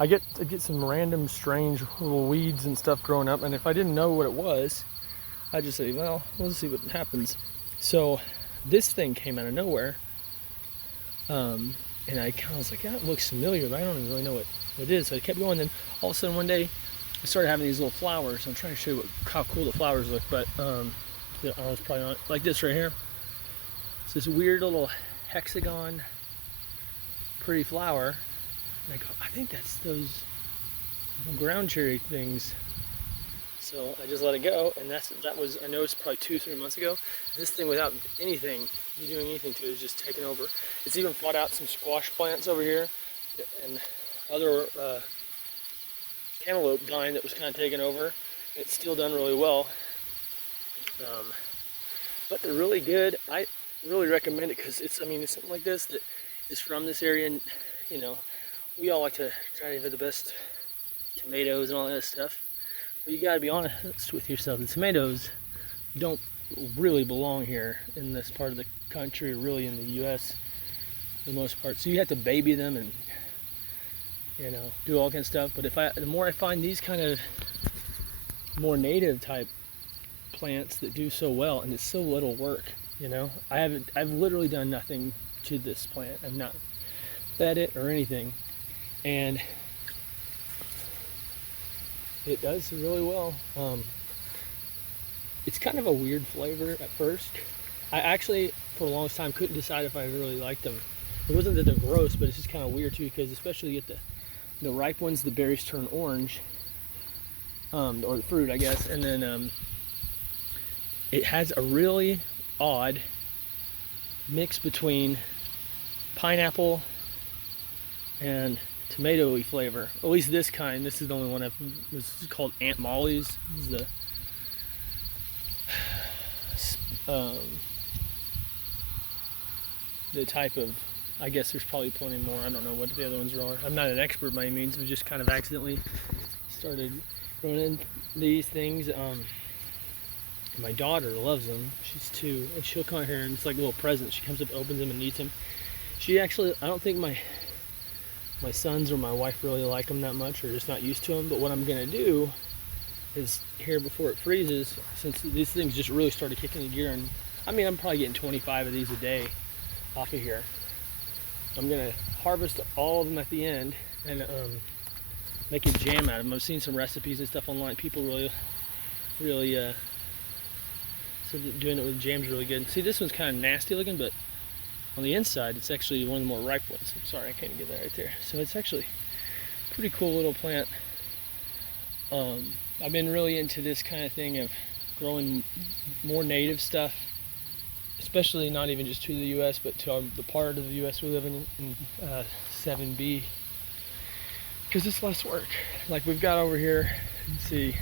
I get some random strange little weeds and stuff growing up, and if I didn't know what it was, I just say, well, let's see what happens. So this thing came out of nowhere, and I kind of was like, yeah, it looks familiar, but I don't even really know what it is. So I kept going. Then all of a sudden one day, I started having these little flowers. I'm trying to show you how cool the flowers look, but I was probably not like this right here. It's this weird little hexagon, pretty flower. And I go, I think that's those ground cherry things. So I just let it go, and that was, I know it's probably 2-3 months ago. This thing, without me doing anything to it, is just taken over. It's even fought out some squash plants over here, and other cantaloupe vine that was kind of taken over. It's still done really well, but they're really good. I really recommend it because it's something like this that is from this area, and we all like to try to have the best tomatoes and all that stuff. But you gotta be honest with yourself. The tomatoes don't really belong here in this part of the country, or really in the U.S. for the most part. So you have to baby them and do all kinds of stuff. But the more I find these kind of more native type plants that do so well, and it's so little work, I've literally done nothing to this plant. I've not fed it or anything, and it does really well. It's kind of a weird flavor at first. I actually, for the longest time, couldn't decide if I really liked them. It wasn't that they're gross, but it's just kind of weird too, because especially you get the ripe ones, the berries turn orange, or the fruit, I guess, and then it has a really odd mix between pineapple and tomatoey flavor. At least this kind. This is the only one this is called Aunt Molly's. This is the type of, I guess there's probably plenty more. I don't know what the other ones are. I'm not an expert by any means, but just kind of accidentally started growing in these things. My daughter loves them. She's 2, and she'll come here and it's like a little present. She comes up, opens them, and eats them. She actually, I don't think my sons or my wife really like them that much, or just not used to them. But what I'm gonna do is, here before it freezes, since these things just really started kicking into gear, and I'm probably getting 25 of these a day off of here. I'm gonna harvest all of them at the end and make a jam out of them. I've seen some recipes and stuff online. People really said that doing it with jam's really good. See, this one's kind of nasty looking, but on the inside, it's actually one of the more ripe ones. I'm sorry, I can't get that right there. So it's actually a pretty cool little plant. I've been really into this kind of thing of growing more native stuff, especially not even just to the U.S., but to the part of the U.S. we live in 7B, because it's less work. Like we've got over here, you can see,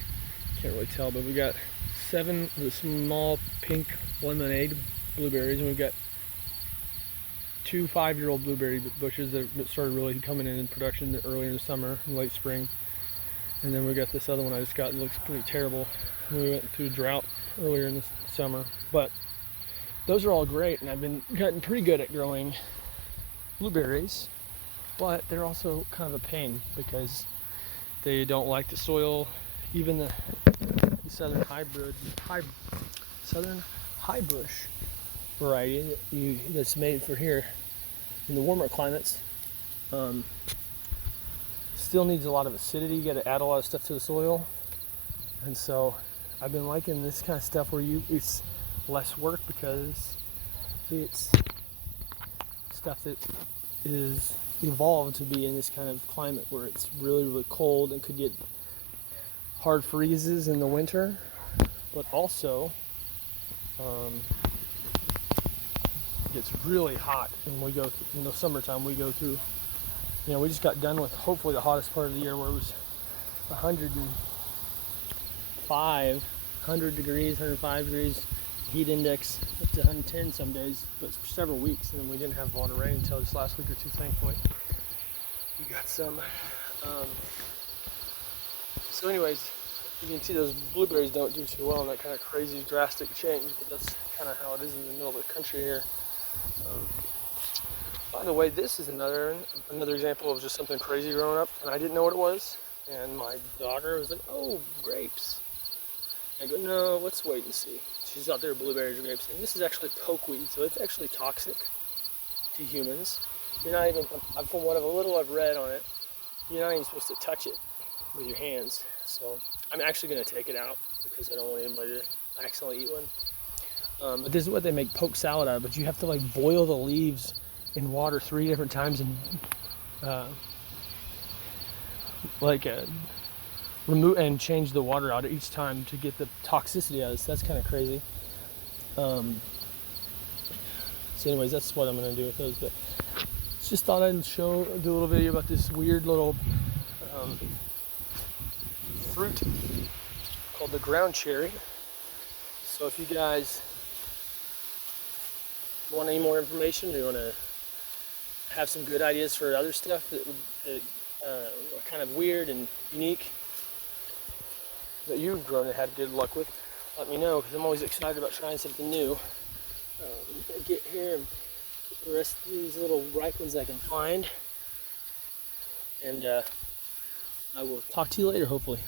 can't really tell, but we've got 7 of the small pink lemonade blueberries, and we've got 2 5-year-old blueberry bushes that started really coming in production early in the summer, late spring. And then we got this other one I just got. It looks pretty terrible. We went through drought earlier in the summer, but those are all great, and I've been getting pretty good at growing blueberries. But they're also kind of a pain because they don't like the soil. Even the southern high bush variety that's made for here in the warmer climates. Still needs a lot of acidity. You got to add a lot of stuff to the soil, and so I've been liking this kind of stuff where it's less work, because it's stuff that is evolved to be in this kind of climate where it's really, really cold and could get hard freezes in the winter, but also gets really hot. And in the summertime, we go through. We just got done with hopefully the hottest part of the year, where it was 100 degrees, 105 degrees, heat index up to 110 some days, but for several weeks. And then we didn't have a lot of rain until this last week or two, thankfully. We got some. So anyways, you can see those blueberries don't do too well in that kind of crazy drastic change, but that's kind of how it is in the middle of the country here. By the way, this is another example of just something crazy growing up, and I didn't know what it was. And my daughter was like, "Oh, grapes." I go, "No, let's wait and see." She's thought they were blueberries or grapes, and this is actually pokeweed, so it's actually toxic to humans. You're not even, from what I've read on it, you're not even supposed to touch it with your hands. So I'm actually going to take it out because I don't want anybody to accidentally eat one. But this is what they make poke salad out of. But you have to like boil the leaves in water 3 different times and uh, remove and change the water out each time to get the toxicity out of this. That's kind of crazy. So anyways, that's what I'm going to do with those. But just thought I'd do a little video about this weird little fruit called the ground cherry. So if you guys want any more information, or you want to have some good ideas for other stuff that are kind of weird and unique that you've grown and had good luck with, let me know, because I'm always excited about trying something new. I'm going to get here and get the rest of these little ripe ones I can find, and I will talk to you later, hopefully.